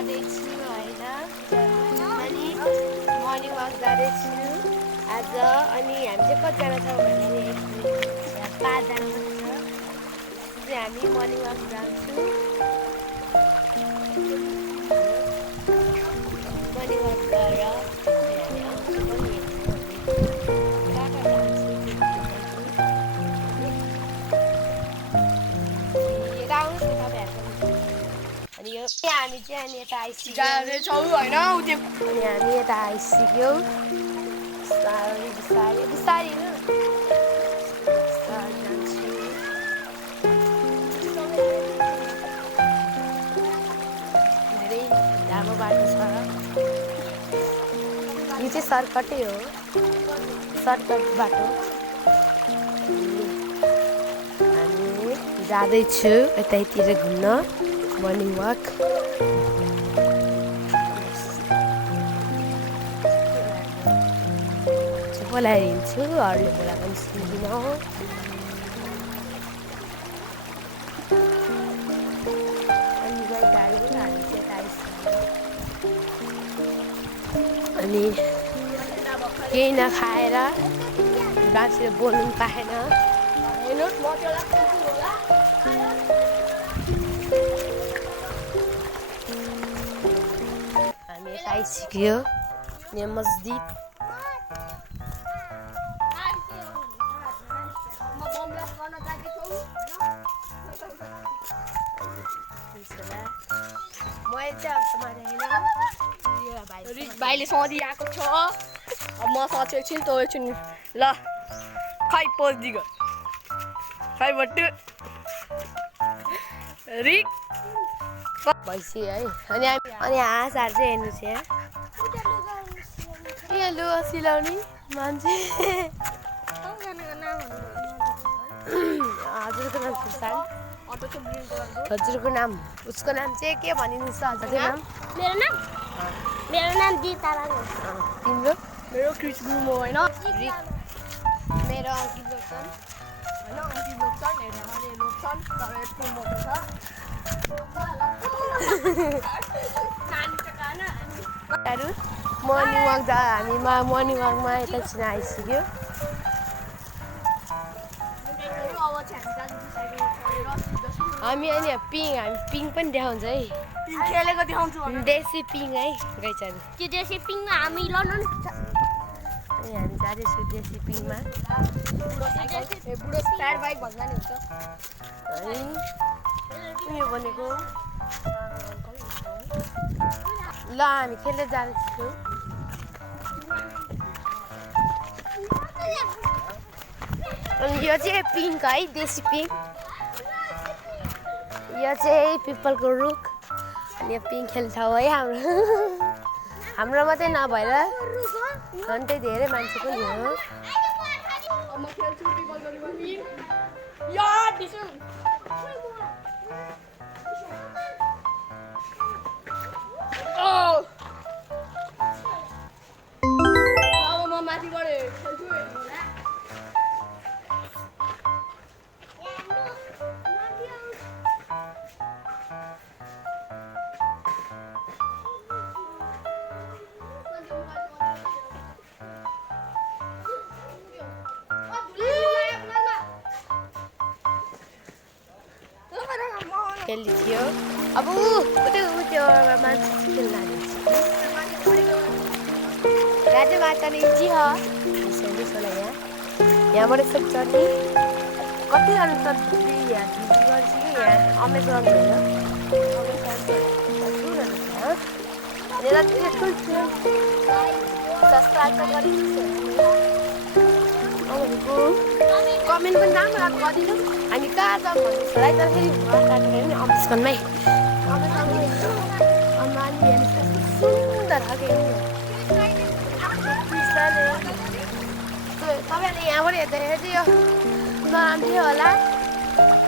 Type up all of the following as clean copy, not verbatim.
जाँदैछु होइन अनि मर्निङ वाक जाँदैछु आज। अनि हामी चाहिँ कतिजना छौँ भने 5जना मात्रै छ। हामी मर्निङ वाक जान्छौँ। मर्निङ वाक गरेर हामी आउँछौँ पनि कहाँ कहाँ जान्छौँ आउनुहोस् न तपाईँहरू। अनि हामी चाहिँ अनि यता आइसक्यौँ होइन अनि हामी यता आइसक्यौँ बिस्तारै बिस्तारै बिस्तारै जान्छु। धेरै लामो बाटो छ। यो चाहिँ सर्टकटै हो, सर्टकट बाटो। हामी जाँदैछु यतैतिर घुम्न मर्निङ वाक। बोलाएर हिँड्छु, अरूले बोलाएको पनि सुन्दिनँ। अनि गाईटाढो हामी चाहिँ यता आइसक्यौँ। अनि केही नखाएर बाँचेर बोल्नु पनि पाएन। हामी यता आइसक्यो यहाँ मस्जिद। भाइले सधिआएको छ। अब म सच एकछिन तँ एकछिन ल खै पोज दिगो खै बट्टु रिक भैँसी है। अनि हाँसहरू चाहिँ हेर्नु छ यहाँ लुगा सिलाउने मान्छे। हजुरको नाम सुशान। हजुरको नाम उसको नाम चाहिँ के भनिदिनुहोस् त हजुरको नाम? मेरो नाम गीता राज हो। तिम्रो? मेरो क्रिस गुरुङ हो होइन। मेरो अङ्कित लोकसन होइन अङ्कित लोकसन हेर्ने लोकसन तर स्कुल मोटो छ। मर्निङ वाक हामी मर्निङ वाकमा यता छिन आइसक्यो। हामी अनि पिङ पनि देखाउँछ है। खेलेको देखाउँछु देशी पिङ है गैचाहरू। त्यो देशी पिङमा हामी लड्नु नि अनि हामी जाँदैछौँ देशी पिङमा। बुढो टायर बाइक भन्दा नि हुन्छ। अनि उयो भनेको ल हामी खेल्दै जान्छौँ। अनि यो चाहिँ पिङ्क है, देशी पिङ। यो चाहिँ पिपलको रुख। अनि यो पिङ खेल्ने ठाउँ है हाम्रो मात्रै नभएर झन्डै धेरै मान्छे पनि हो। अब म माथि गएर खेल्छु। खेल्दै थियो। अब त्यो मान्छे खेल्न राजा माता इजी हो यहाँ यहाँबाट सब चढ्ने कति अनुसार यहाँ अमेजन होइन कमेन्ट पनि राम्रो आएको गरिदिनु। हामी कहाँ जाऊँ भन्नु छोरा तर फेरि काटेर नि अमेजनमै सुन्दर खालको तपाईँहरूले यहाँबाट हेर्दाखेरि यो नराम्रो होला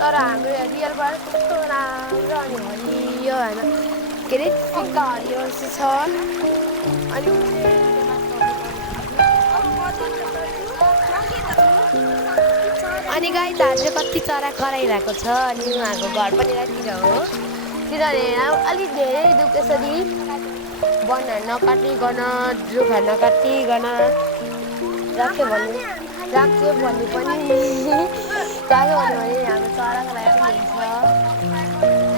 तर हाम्रो रियलबाट कस्तो राम्रो अनि हरियो होइन के अरे सिक्क हरियो छ। अनि गाई त हामीले कति चरा कराइरहेको छ। अनि उहाँहरूको घर पनि यतातिर हो। किनभने अलिक धेरै दुःख यसरी वनहरू नकाटिकन रुखहरू नकाटिकन राख्यो भने पनि हाम्रो चराको लागि पनि हुन्छ।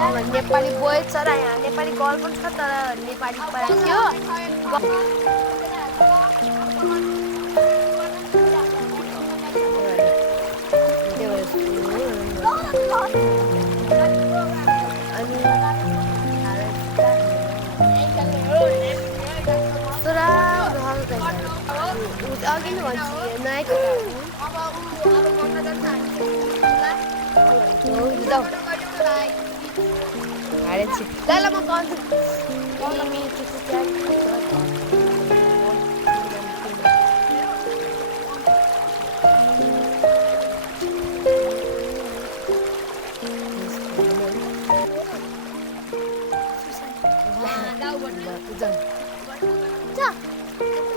अब नेपाली बोय चरा यहाँ नेपाली गर पनि छ तर नेपाली पढाएको थियो अघि नै भन्छु नयाँ ल म गर्छु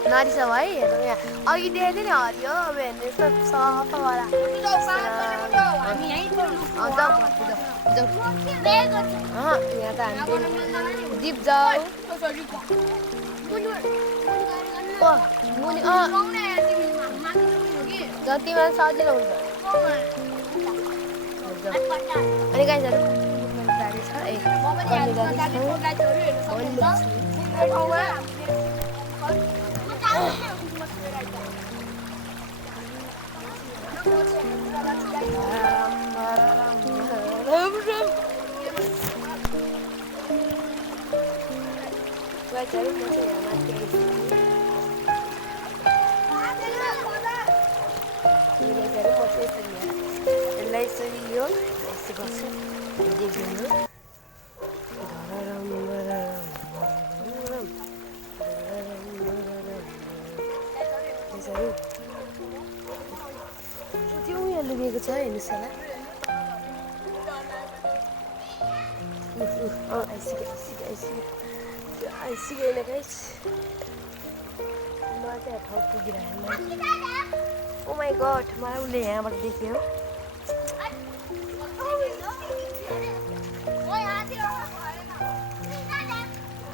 नरिस है हेर्नु यहाँ अघि देखेको थियो नि हरियो अब हेर्नु यस्तो सफा वाला यहाँ त हामी दिप जाऊ मुनि जतिमा सजिलो हुन्छ अनि गाईहरू जाने छ लुगेको छ हेर्नुहोस् होला आइसक्यो गाइस म चाहिँ ठाउँ पुगिरहेको ओ माई गड मलाई उसले यहाँबाट देख्यो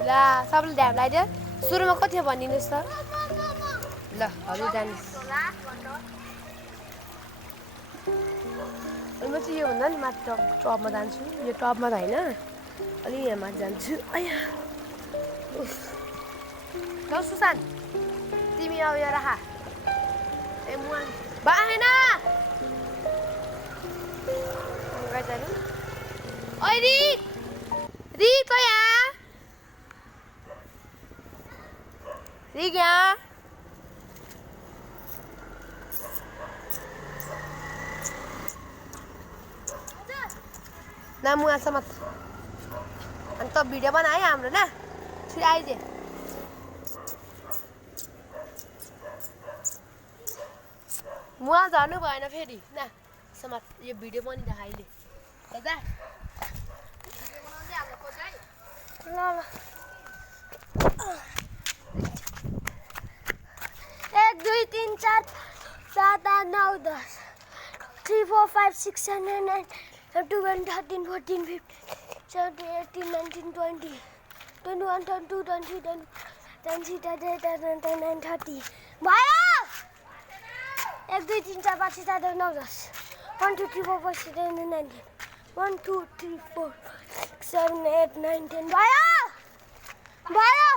ल सबैले ध्यान लगाइदियो सुरुमा कति हो भनिदिनुहोस् त ल हजुर जानुहोस् म चाहिँ योभन्दा नि माथि टपमा जान्छु यो टपमा त होइन अलि यहाँ माथि जान्छु अया ल सुशान्त तिमी अब यो राख ए मुहान बाहेन ओइ रिक रिक हो यहाँ रिक यहाँ ना मुआ समत अनि त भिडियो बनाए हाम्रो ना छिटो आइजे मुआ झर्नु भएन फेरि ना समत यो भिडियो बनिरहेको अहिले दादा ल ल 1 2 3 4 7 8 9 10 3 4 5 6 7 8 9 12 13 14 15 17 18 19 20 21 22 23 24 25 26 27 28 29 30 भयो 1 2 3 4 5 6 7 8 9 10 1 2 3 4 5 6 7 8 9 10 1 2 3 4 7 8 9 10 भयो भयो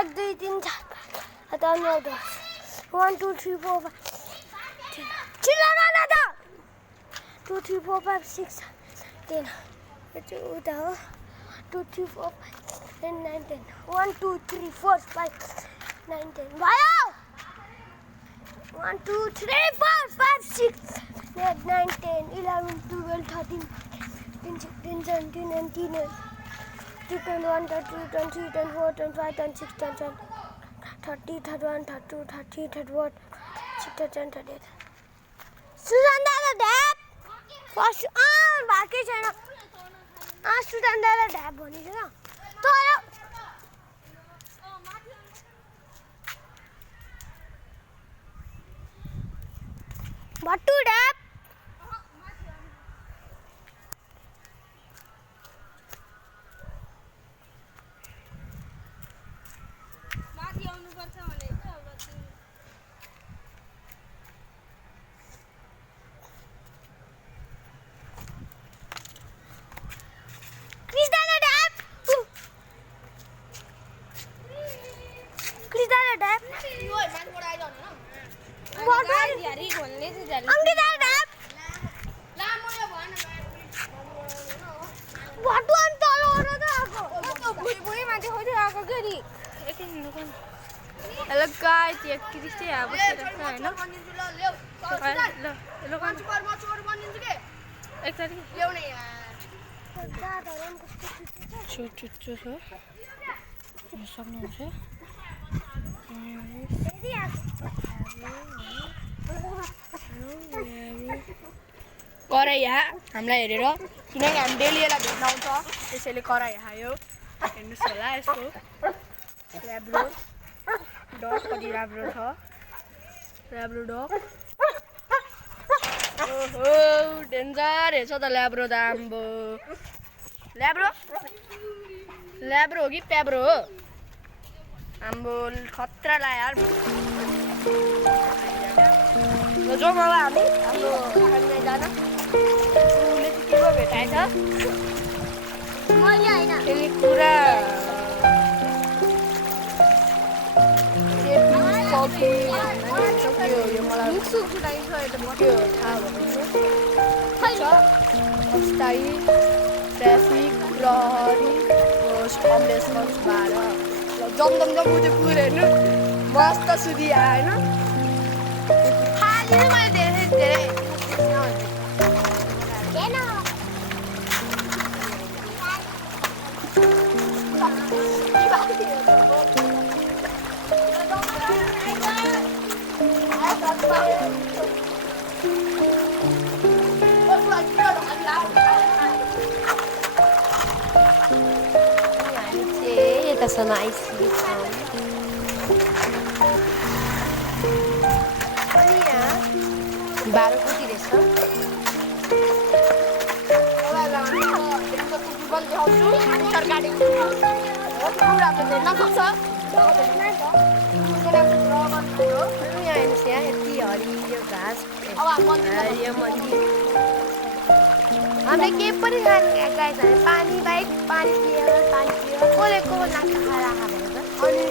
1 2 3 4 5 7 9 10 1 2 3 4 5 चिल्लाना न त 2 3 4 5 6 10 त्यो उता हो 2 3 4 5 9 10 1 2 3 4 5 9 10 भयो 1 2 3 4 5 6 8 9 10 11 12 13 15 16 17 18 21 22 23 24 25 26 27 30 31 32 30 31 32 38 सुजानदाले ढ्याप फर्स्ट बाँकी छैन सुजानदाले ढ्याप भनिदियो तर भट्टु ढ्याप अङ्किता ढाप भटुवा नि तल ओरेर त आएको हेलो गाइस ये कृष्ण है बसेर हैन ल एक तारिक ल्याउने यार छुट्टो छ यो सक्नुहुन्छ कराइया हामीलाई हेरेर किनकि हामी डेली यसलाई भेट्न आउँछ त्यसैले कराइया खायो हेर्नुहोस् होला यसको ल्याब्रो डग कति राम्रो छ ल्याब्रो डग ओहो डेन्जर हेर्छ त ल्याब्रो त आम्बो ल्याब्रो ल्याब्रो हो कि प्याब्रो हो आम्बो खतरा लाग्यो यार जाउँ अब हामी हाम्रो खाना जान उसले चाहिँ के को भेटाएछ मैले होइन त्यसले पुरा कफी सक्यो यो मलाई के हो थाहा भएन अस्थायी ट्राफिक प्रहरी अम्बुलेन्स 12 जमदम बुझे पुगेर हेर्नु मस्त सुधी आयो होइन खाली मैले धेरै हेन यतासम्म आइसकेको छौँ अनि यहाँ बाह्र कति रहेछ यहाँ हेर्नुहोस् यहाँ यति हरियो घाँस हरियो मन्दिर हामीले केही पनि खानु गाई छ पानी बाहेक पानी पिएर कसले को नाच्न खाएर आएको भनेर अनि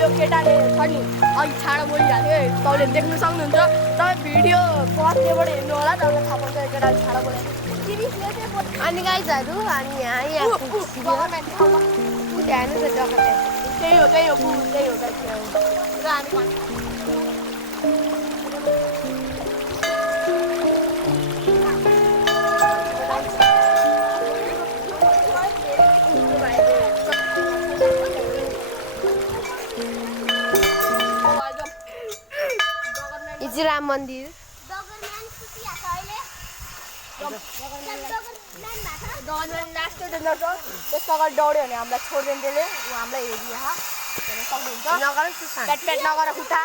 यो केटाले छ नि अघि छाडा बोलिहाल्यो तपाईँले देख्नु सक्नुहुन्छ तपाईँ भिडियो पछिबाट हेर्नु होला तपाईँलाई थाहा पाउँछ यो केटाले छाडा बोलेको अनि गाइजहरू अनि यहाँ पुग्यो त्यहाँ हेर्नु त जग्गा त्यही हो गाइस राम मन्दिर त्यसमा अगाडि दौड्यो भने हामीलाई छोड्दैन त्यसले ऊ हामीलाई हेरि यहाँ हेर्न सक्नुहुन्छ नगर प्याट नगर खुट्टा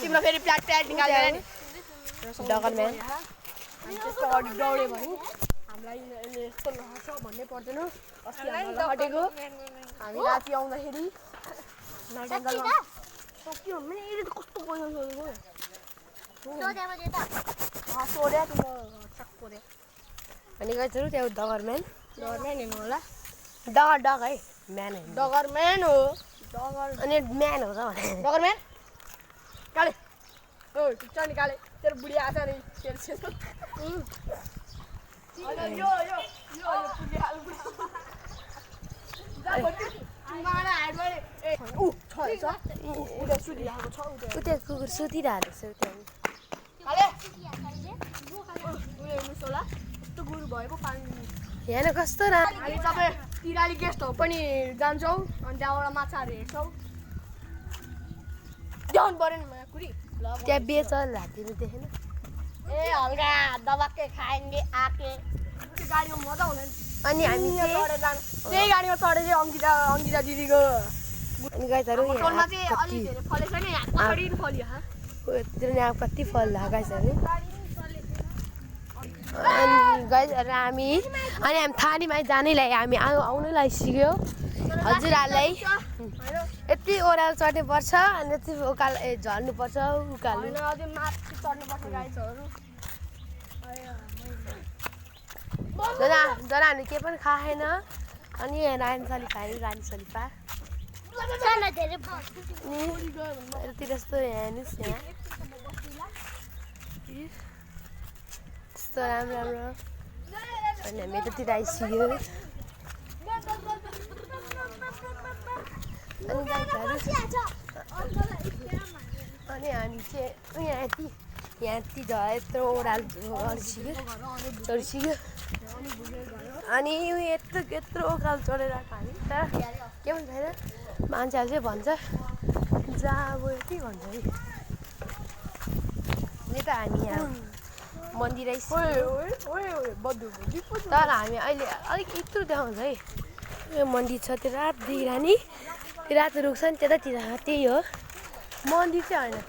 तिम्रो फेरि प्याट निकाल्दैन डगरम्यान अनि त्यसको अगाडि दौड्यो भने हामीलाई यसले यस्तो लहछ भन्नै पर्दैन अस्ति हामीलाई हटेको हामी राति आउँदाखेरि नाइटेङ्गलमा सक्यो भने यसले त कस्तो क्वेसन सोधेको सोध्या तिम्रो सक्को रे अनि गाइजहरू त्यहाँ डगरम्यान हेर्नु होला डग है म्यान होइन डगरम्यान हो अनि म्यान हो त भने डगरम्यान काले ओ ठिक छ नि काले तेरो बुढी आछ नि तेरो छेस यो बुढी हाल बुढी माना हाडले ए उ छ उडे सुली आको छ उडे उता कुकुर सुतिरहेको रहेछ त्यहाँ काले उयो हेर्नुहोस् होला कस्तो गुरु भएको पानी यहाँ कस्तो र हामी तपाईँ तिराली गेस्ट हो पनि जान्छौँ अनि त्यहाँबाट माछाहरू हेर्छौँ ध्यान परेन कुरी त्यहाँ बेच हात्तीहरू देखेन ए हल्का दबाके खाएंगे आके त्यो गाडीमा मजा हुँदैन अनि हामी चाहिँ त्यही गाडीमा चढे चाहिँ अङ्किता दिदीको अनि गाइजहरू टोलमा चाहिँ अलिक धेरै फलेको छैन यहाँ पछाडि पनि फल्यो यहाँ कति फल गाइजहरू अनि गाइजहरू हामी थानीमा जानै लाग्यो हामी आउनै लागिसक्यो हजुरहरूलाई यति ओह्रालो चढ्नुपर्छ अनि यति उकालो झर्नुपर्छ उकालो माथि चढ्नुपर्छ गाडीहरू जरा हामी केही पनि खाएन अनि रानी सलिफा रानी सलिफा यति जस्तो हेर्नुहोस् यहाँ मन्दिर यस्तो राम्रो राम्रो अनि हामी यतातिर आइसक्यो अनि हामी चाहिँ यहाँ यति झरा यत्रो चढिसक्यो अनि यत्रो उकालो चढेर हामी त के भन्छ होइन मान्छेहरूले चाहिँ भन्छ जहाँ अब यति भन्छ है त हामी यहाँ मन्दिर तर हामी अहिले अलिक यत्रो देखाउँछ है यो मन्दिर छ त्यो रात देखिरहने रातो रुख्छ नि त्यतातिर त्यही हो मन्दिर चाहिँ होइन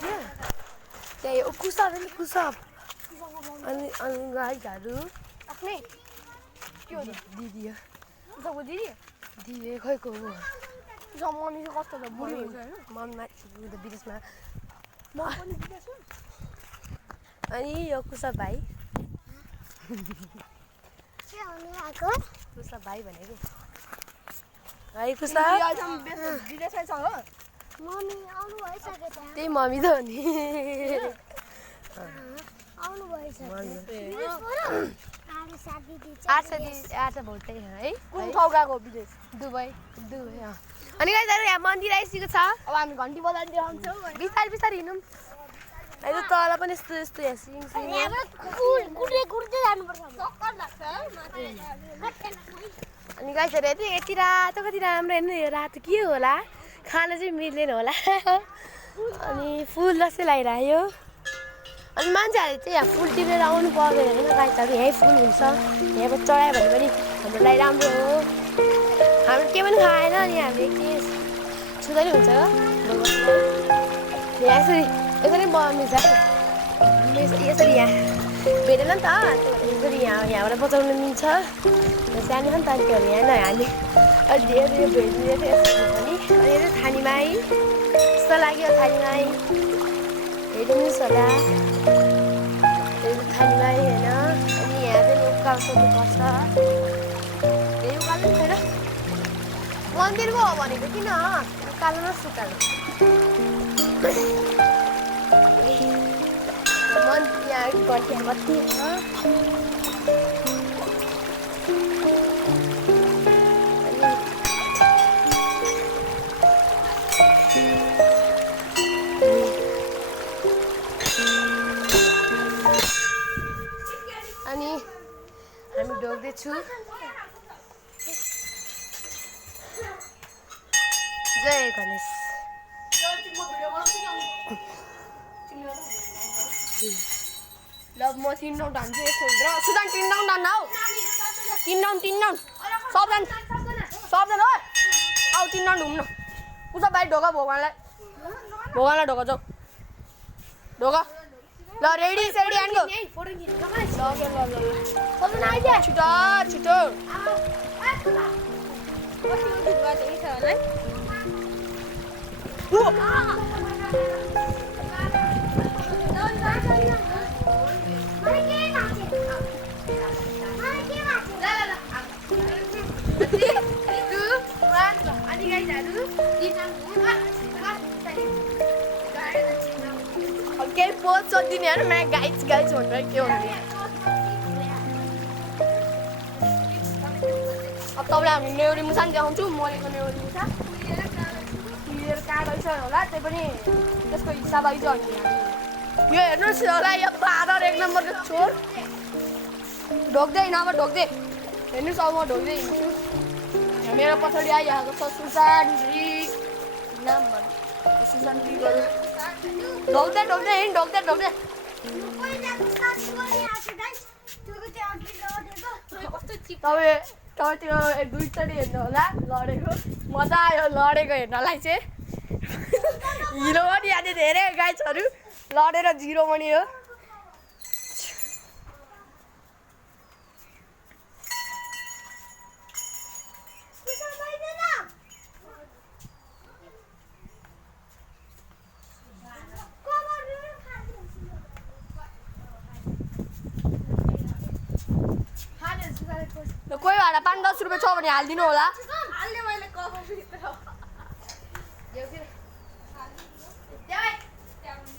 त्यहाँ यो कुसब नि कुसब अनि गाईहरू आफ्नै दिदी हो कुसबको दिदी दिदी खैको हो मम्मी चाहिँ कस्तो छ बुढी हुन्छ होइन मम्मीमा विदेशमा म पनि विदेशमा अनि यो कुसब भाइ कुसब भाइ भनेको है कुसब विदेशमै छ हो मम्मी आउनु भइसक्यो त त्यही मम्मी त हो नि आउनु भइसक्यो आशा भोटै है कुन ठाउँ गएको विदेश दुबई अँ अनि गाइजहरू यहाँ मन्दिर आइसकेको छ अब हामी घन्टी बजाएर देखाउँछौँ बिस्तारै बिस्तारै हिँडौँ अहिले तल पनि यस्तो यस्तो यहाँ सिङ सिङ कुर्दै जानुपर्छ अनि गाइजहरू यति रातो कति राम्रो हेर्नु यो रातो के होला खान चाहिँ मिल्दैन होला अनि फुल जस्तै लगाइरह्यो अनि मान्छेहरूले चाहिँ यहाँ फुल टिपेर आउनु पर्दैन होइन गाइजहरू यहीँ फुल हुन्छ यहाँबाट चढायो भने पनि हाम्रो लागि राम्रो हो हाम्रो के पनि खाएन अनि हामीले के छुँदै हुन्छ यसरी यसरी मिल्छ यसरी यहाँ भेटेन नि त यसरी यहाँबाट बचाउनु मिल्छ सानो छ नि त त्योहरू यहाँ नहाल्ने अलि धेरै भेटिदिँदै थियो यस्तो पनि अनि यो चाहिँ थानीमाई यस्तो लाग्यो थानीमाई हेरिदिनुहोस् होला यो थानीमाई होइन अनि यहाँ चाहिँ उकालो सोध्नुपर्छ धेरै उकालो पनि छैन मन्दिरको हो भनेको किन उकालो न सुकालो मन्दिर यहाँ घन्टी बत्ती अनि हामी ढोग्दैछु जय गणेश ल म 3 राउन्ड हान्छु यस्तो हुन्छ सुदान 3 राउन्ड हान्न हौ 3 राउन्ड सबजना हो आऊ 3 राउन्ड घुम्नु उता बाहिर ढोका भगवानलाई ढोका जाऊ ढोका ल रेडी सेडी एन्ड गो छिटो छिटो केही पोज सोधिदिने हेर न गाइज भनेर के हुन्छ अब तपाईँलाई हामी नेउरी मुसा नि देखाउँछु मरेको नेउरी मुसा क्लियर कागज छ होला त्यही पनि त्यसको हिसाब आइज अनि हामी यो हेर्नुहोस् होला यो बादर 1 नम्बरको छोर ढोक्दै नभए ढोक्दै हेर्नुहोस् अब म ढोक्दै हिँड्छु मेरो पछाडि आइहाल्को छ सुशान्ती नाम भन सुशान्ती ढोक्दै तपाईँ त्यो 1-2चोटि हेर्नु होला लडेको मजा आयो लडेको हेर्नलाई चाहिँ हिरो पनि यहाँ धेरै गाइजहरू लडेर जिरो पनि हो कोही भएर 5-10 रुपियाँ छ भने हालिदिनु होला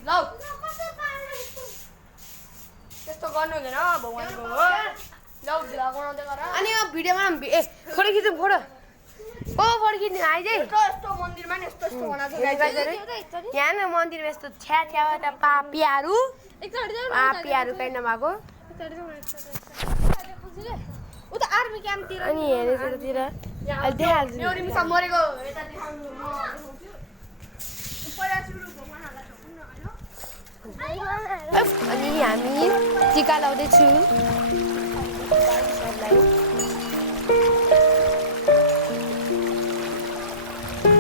ल यस्तो गर्नु हुँदैन भगवान्को हो लौ भिडियो बनाउँदै गर अनि यो भिडियोमा ए फोटो खिचौँ फोटो फोटो खिच्नु आइज है यस्तो मन्दिरमा नि यस्तो यस्तो बनाएको यहाँ न मन्दिरमा यस्तो छ्या छ्या त पापियाहरू पापियाहरू कहीँ नभएको उता आर्मी क्याम्पतिर अनि हेरेँ त्यतातिर अहिले देखाल्छु यो रिमिसा मरेको यता देखाउनु म पहिला सुरु अनि हामी टिका लाउँदैछु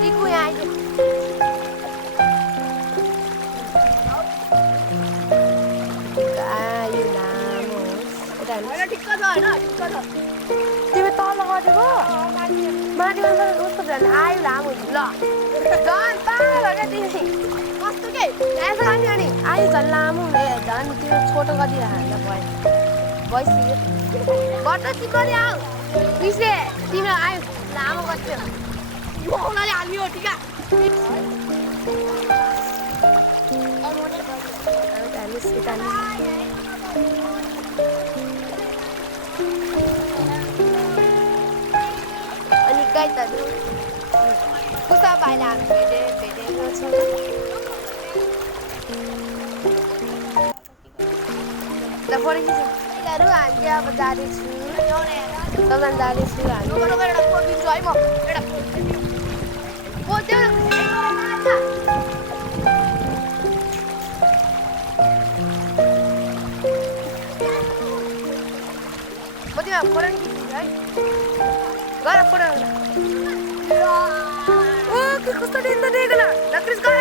टिकु यहाँ आइज यो लामो यता हेर्नु। ठिक्क छ होइन ठिक्क छ तिमी तल गरिदिएको माथिमा त कस्तो झन् आयो लामो ल झन् पागल क्या तिमी कस्तो के यहाँ अनि अनि आयो झन् लामो हुने झन् तिम्रो छोटो गरिदिएर हाल्दा भयो भइसक्यो गर्छ तिमीले आऊ पिछले तिम्रो आयो लामो गरिदियो मौलाले हाल्यो टिका अनि कहीँ त पुसा भाइलाई हामी भेटेको छौँ ल फोटो खिच्नु हामी अब जाँदैछु दोकान जाँदैछु हामी एउटा फोन दिन्छु है म एउटा म तिमीलाई फोटो नि खिच्छु है गर फोटो ओ के कस्तो डेन्जर देखेको ल क्रिस गर